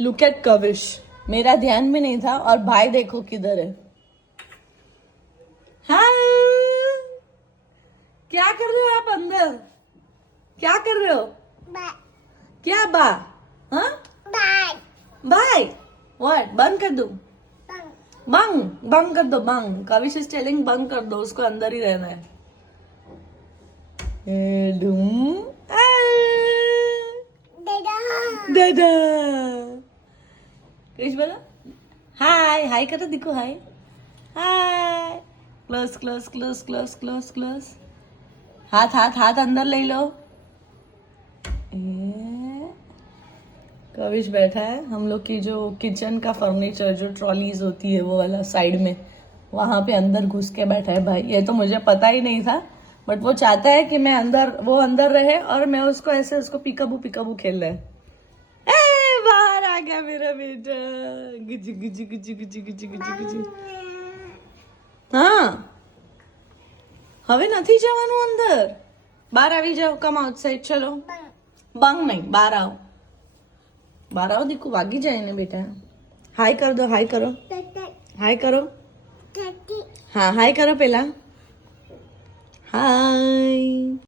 Look at Kavish, मेरा ध्यान भी नहीं था और भाई देखो किधर है। हाँ, क्या कर रहे हो आप अंदर? क्या कर रहे हो? क्या बा? हाँ, बाय। व्हाट? बंद कर दो। बंग बंग कर दो, बंग। कविश इज टेलिंग बंग कर दो, उसको अंदर ही रहना है। डूम दादा कृष बोलो हाय। हाय करो, दिखो hi. Hi. Close close close close close close. हाथ हाथ हाथ अंदर ले लो। कविश बैठा है हम लोग की जो किचन का फर्नीचर, जो ट्रॉलीज होती है वो वाला साइड में, वहां पे अंदर घुस के बैठा है भाई। ये तो मुझे पता ही नहीं था, बट वो चाहता है कि मैं अंदर, वो अंदर रहे और मैं उसको ऐसे, उसको पिकाबू खेल रहा है। बाहर आ गया मेरा बेटा। Guzzi Guzzi Guzzi Guzzi Guzzi Guzzi Guzzi. હા, હવે નથી જવાનું અંદર. બહાર આવી જાઓ. કમ આઉટસાઇડ. ચલો. બંગ નહીં, બહાર આવો. બહાર આવો દીકુ, વાગી જાય ને બેટા. હાય કર દો, હાય કરો. હાય કરો. હા, હાય કરો પેલા. હાય.